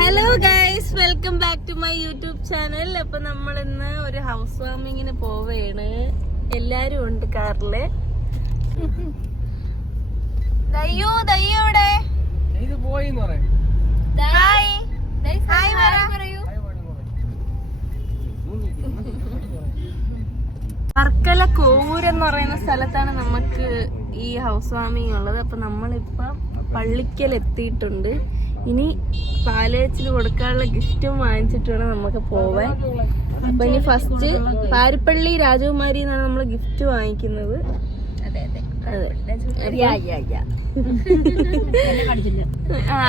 Hello guys, welcome back to my YouTube channel. അപ്പൊ നമ്മൾ ഇന്ന് ഒരു ഹൗസ് വാമിങ്ങിന് പോവുകയാണ്. എല്ലാരും ഉണ്ട് കാറില്. ദയ്യോ ഇവിടെ വർക്കല കോവൂരെന്ന് പറയുന്ന സ്ഥലത്താണ് നമുക്ക് ഈ ഹൗസ് വാമിങ് ഉള്ളത്. അപ്പൊ നമ്മളിപ്പം പള്ളിക്കൽ എത്തിയിട്ടുണ്ട്. ഇനി പാലയച്ചിൽ കൊടുക്കാനുള്ള ഗിഫ്റ്റും വാങ്ങിച്ചിട്ട് വേണം നമുക്ക് പോവാൻ. അപ്പൊ ഇനി ഫസ്റ്റ് പാരിപ്പള്ളി രാജകുമാരി എന്നാണ് നമ്മൾ ഗിഫ്റ്റ് വാങ്ങിക്കുന്നത്.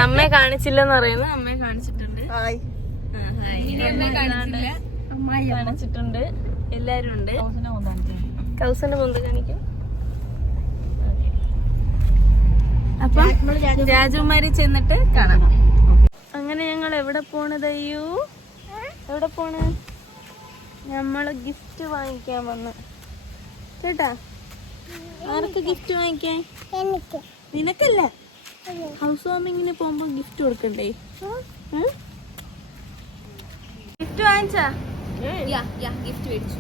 അമ്മയെ കാണിച്ചില്ലെന്ന് പറയുന്നു. അമ്മയെ കാണിച്ചിട്ടുണ്ട്, കാണിച്ചിട്ടുണ്ട്. എല്ലാരും ഉണ്ട്. കൗസന്റെ മുമ്പ് കാണിക്കും. അപ്പൊ രാജകുമാരി ചെന്നിട്ട് കാണാം. അങ്ങനെ ഞങ്ങൾ എവിടെ പോണത്? അയ്യോ, എവിടെ പോണ്? നമ്മള് ഗിഫ്റ്റ് വാങ്ങിക്കാൻ വന്ന് കേട്ടാ. ആർക്ക് ഗിഫ്റ്റ് വാങ്ങിക്കാൻ? നിനക്കല്ല, ഹൗസ് വാമിങ്ങിന് പോകുമ്പോ ഗിഫ്റ്റ് കൊടുക്കണ്ടേ? ഗിഫ്റ്റ് വാങ്ങിച്ചാ? ഗിഫ്റ്റ് മേടിച്ചു.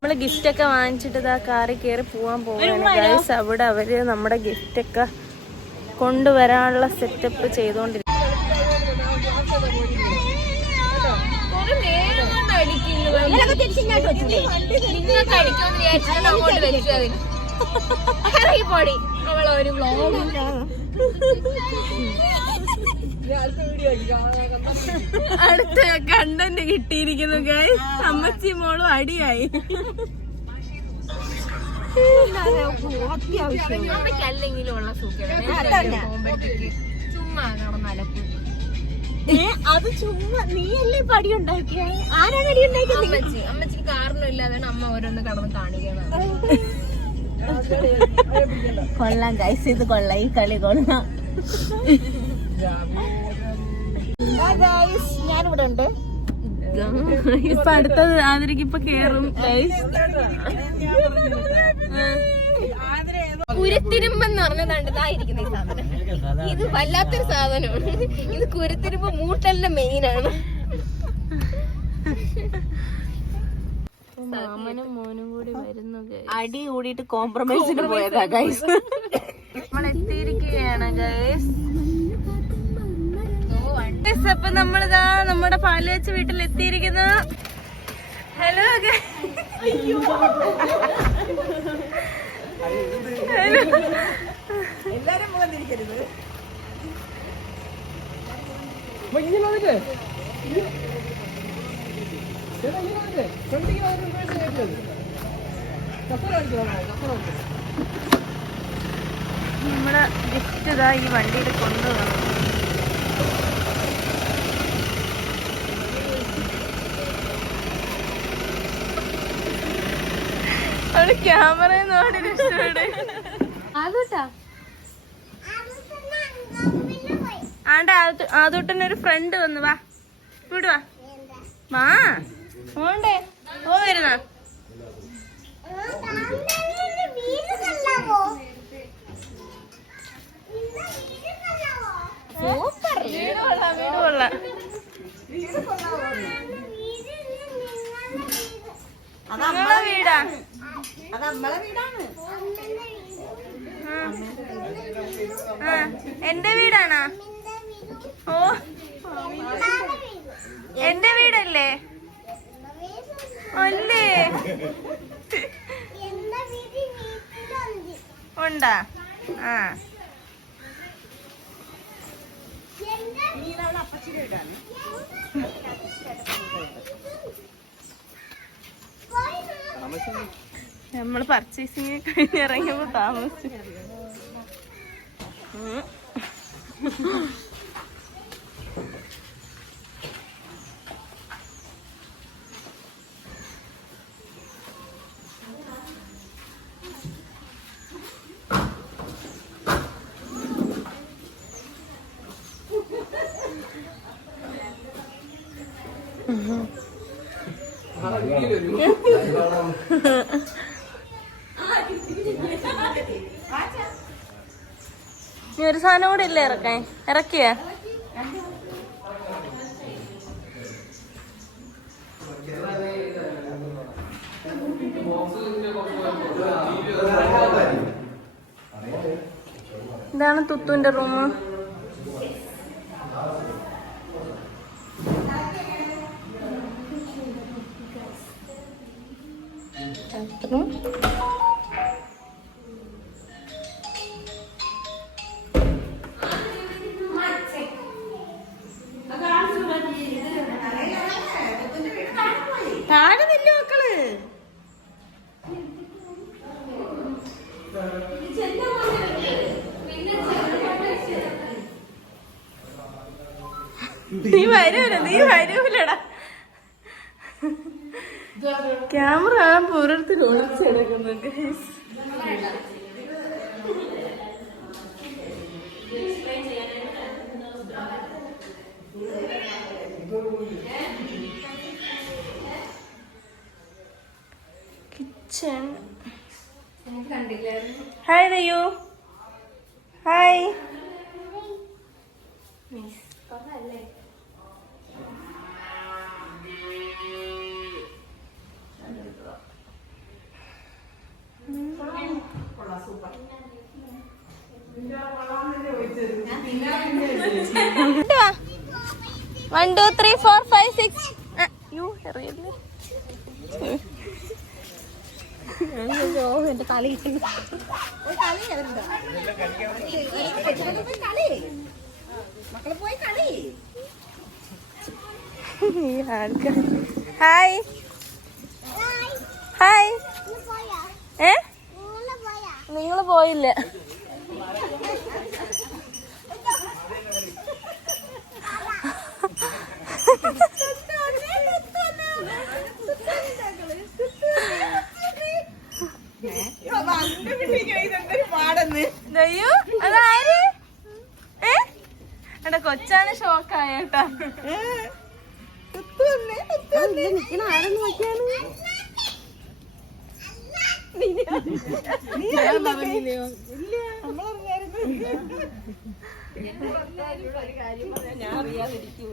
നമ്മള് ഗിഫ്റ്റ് ഒക്കെ വാങ്ങിച്ചിട്ട് ഇതാ കാറിൽ കയറി പോവാൻ പോകുന്നത്. അവിടെ അവര് നമ്മുടെ ഗിഫ്റ്റ് ഒക്കെ കൊണ്ടുവരാനുള്ള സെറ്റപ്പ് ചെയ്തോണ്ടിരിക്കും. അടുത്ത കണ്ടന്റ് കിട്ടിയിരിക്കുന്നു ഗൈസ്. അമ്മച്ചി മോളും അടിയായി. അല്ലെങ്കിലും ഉള്ള ചുമ്മാ നടന്നലക്കും. അത് ചുമ്മാ നീയല്ലേ പടി ഉണ്ടാക്കിയ? ആരാണ് അടി ഉണ്ടാക്കിയത്? അമ്മച്ചി. അമ്മച്ചിക്ക് കാരണമില്ലാതെ അമ്മ ഓരോന്ന് കടന്ന് കാണിക്കണം. കൊള്ളാം ഗൈസ്, ഇത് കൊള്ളാം, ഈ കളി കൊള്ളാം. ഞാനിവിടെ ഉണ്ട്. ഇപ്പൊ അടുത്തത് ആദരിക്ക് ഇപ്പൊ കേറും ഗൈസ്. കുരത്തിരുമ്പെന്ന് പറഞ്ഞതാണ്ടിതായിരിക്കുന്ന ഈ സാധനം. ഇത് വല്ലാത്തൊരു സാധനമാണ്. ഇത് കുരത്തിരുമ്പ് മൂട്ടലിന്റെ മെയിനാണ്. മാമനും മോനും കൂടി വരുന്നു. അടി കൂടിയിട്ട് കോംപ്രമൈസിന് പോയതാ ഗൈസ്. നമ്മൾ എത്തിയിരിക്കുകയാണ് ഗൈസ്. അപ്പൊ നമ്മളിതാ നമ്മുടെ പാലുവെച്ച വീട്ടിൽ എത്തിയിരിക്കുന്നു. ഹലോ എല്ലാരും പോകാതിരിക്കരുത്. നമ്മുടെ ഗിഫ്റ്റ് ഇതാ ഈ വണ്ടിയിൽ കൊണ്ടുപോകണം. അവള് ക്യാമറ നോടി രക്ഷപ്പെടെ. ആണ്ട ആദൂട്ടനൊരു ഫ്രണ്ട് വന്നു. വാ വിടുവാ, വാ പോണ്ടേ. ഓ വരുന്ന വീട് കൊള്ളാം. നമ്മളെ വീടാ, അത് നമ്മളെ വീടാണ്. എന്റെ വീടാണോ? ഓ, എന്റെ വീടല്ലേ? അല്ലേ ഉണ്ടാ? ആ, നമ്മള് പർച്ചേസിങ് കഴിഞ്ഞിറങ്ങിയപ്പോ താമസിച്ചു. ഇനി ഒരു സാധനം കൂടെ ഇല്ലേ ഇറക്കാൻ? ഇറക്കിയ ഇതാണ് തുത്തുവിന്റെ റൂം. കാണുന്നില്ല മക്കള്. നീ വരൂലടാ. ക്യാമറ ഓരോരുത്തർ ഒളിച്ചെടുക്കുന്നുണ്ട്. കിച്ചൺ. ഹായ് ദയ്യോ. Hi. One, two, three, four, five, six. You really? എന്റെ തല മക്കളെ പോയി കളി. Hi hi. നിങ്ങള് പോയില്ല. അതാര്? എടാ കൊച്ചാണ് ഷോക്കായേട്ടാ. ആരെന്ന് നോക്കിയാണ്. ഞാൻ അറിയാതിരിക്കൂ.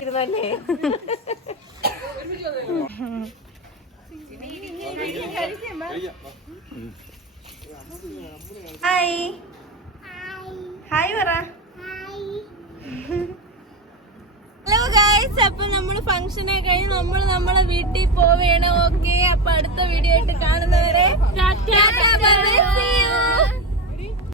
ഇരുന്നല്ലേ. ഹായ് ഹായ് പറ. ഹലോ ഗൈസ്, അപ്പൊ നമ്മള് ഫംഗ്ഷനെ കഴിഞ്ഞ് നമ്മളെ വീട്ടിൽ പോവേണം. ഓക്കെ, അപ്പൊ അടുത്ത വീഡിയോ ആയിട്ട് കാണുന്നവരെ